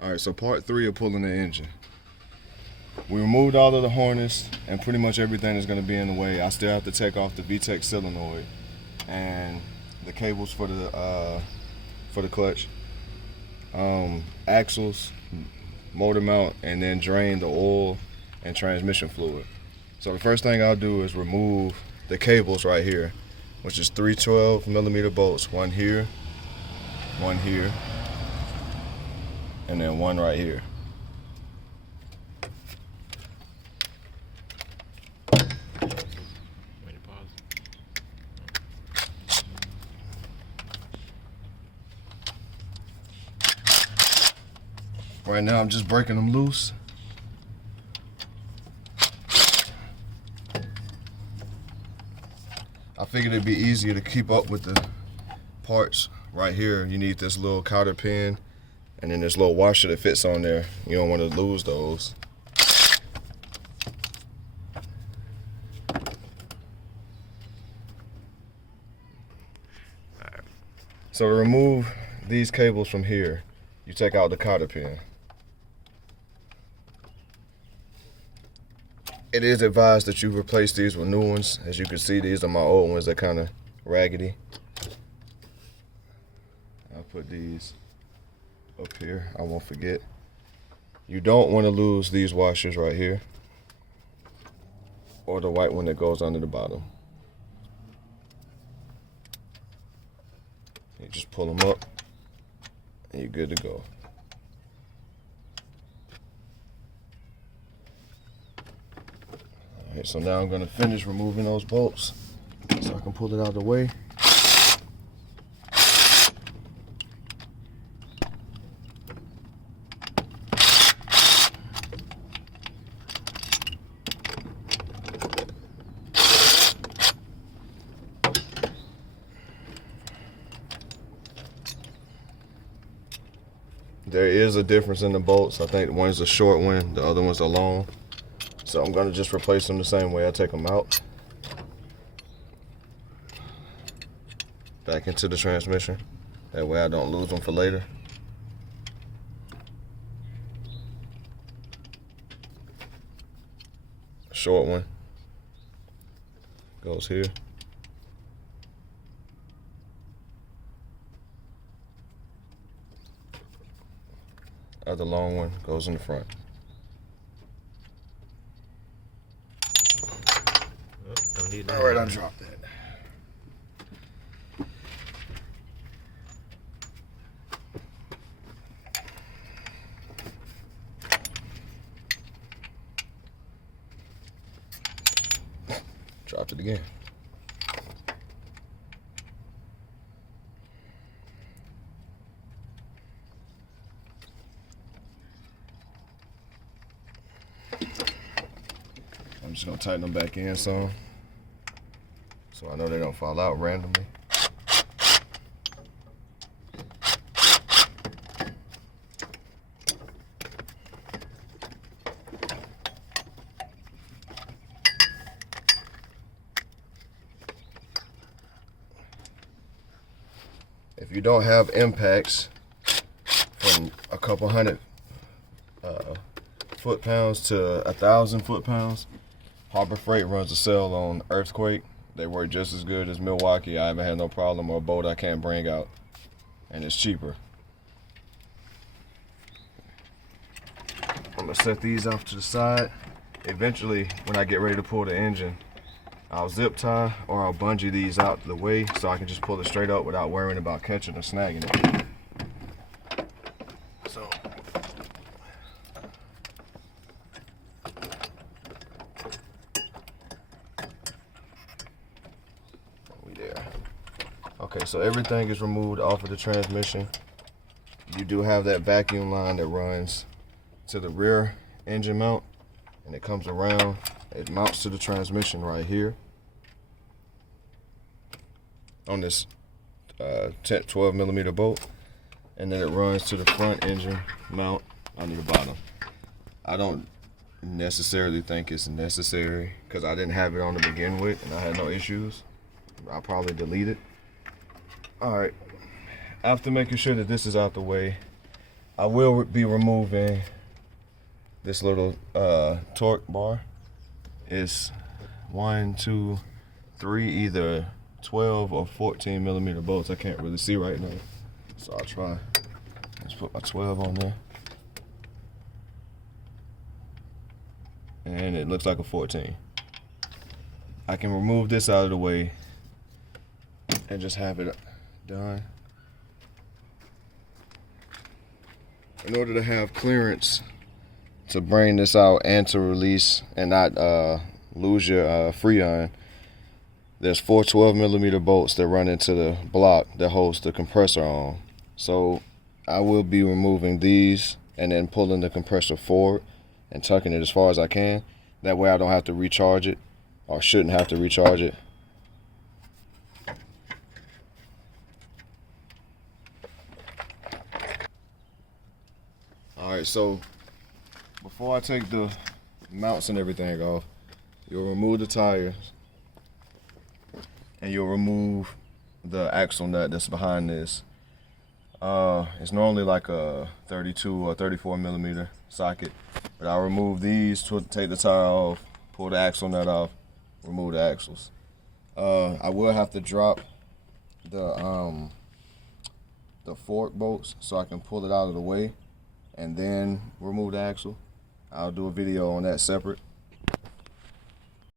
All right, so part 3 of pulling the engine. We removed all of the harness and pretty much everything is going to be in the way. I still have to take off the VTEC solenoid and the cables for the clutch, axles, motor mount, and then drain the oil and transmission fluid. So the first thing I'll do is remove the cables right here, which is 3 12mm bolts, one here, and then one right here. Right now I'm just breaking them loose. I figured it'd be easier to keep up with the parts. Right here you need this little cotter pin and then this little washer that fits on there. You don't want to lose those. So to remove these cables from here, you take out the cotter pin. It is advised that you replace these with new ones. As you can see, these are my old ones. They're kind of raggedy. I'll put these up here. I won't forget. You don't want to lose these washers right here, or the white one that goes under the bottom. You just pull them up and you're good to go. Alright, so now I'm going to finish removing those bolts so I can pull it out of the way. There is a difference in the bolts. I think one's a short one, the other one's a long. So I'm gonna just replace them the same way I take them out. Back into the transmission. That way I don't lose them for later. Short one goes here. Other long one goes in the front. All right, I'll drop that. Dropped it again. I'm just gonna tighten them back in some, so I know they don't fall out randomly. If you don't have impacts from a couple hundred foot-pounds to 1,000 foot-pounds, Harbor Freight runs a sale on Earthquake. They work just as good as Milwaukee. I haven't had no problem, or a boat I can't bring out, and it's cheaper. I'm gonna set these off to the side. Eventually, when I get ready to pull the engine, I'll zip tie or I'll bungee these out the way so I can just pull it straight up without worrying about catching or snagging it. So, we there. Okay, so everything is removed off of the transmission. You do have that vacuum line that runs to the rear engine mount, and it comes around. It mounts to the transmission right here on this 12mm bolt, and then it runs to the front engine mount on the bottom. I don't necessarily think it's necessary because I didn't have it on to begin with and I had no issues. I'll probably delete it. All right, after making sure that this is out the way, I will be removing this little torque bar. It's 1, 2, 3, either 12 or 14 millimeter bolts. I can't really see right now, so I'll try. Let's put my 12 on there. And it looks like a 14. I can remove this out of the way and just have it done. In order to have clearance to bring this out and to release and not lose your freon, there's 4 12 millimeter bolts that run into the block that holds the compressor on. So I will be removing these and then pulling the compressor forward and tucking it as far as I can. That way I don't have to recharge it, or shouldn't have to recharge it. Alright, so before I take the mounts and everything off, you'll remove the tires and you'll remove the axle nut that's behind this. It's normally like a 32 or 34 millimeter socket, but I'll remove these to take the tire off, pull the axle nut off, remove the axles. I will have to drop the fork bolts so I can pull it out of the way and then remove the axle. I'll do a video on that separate.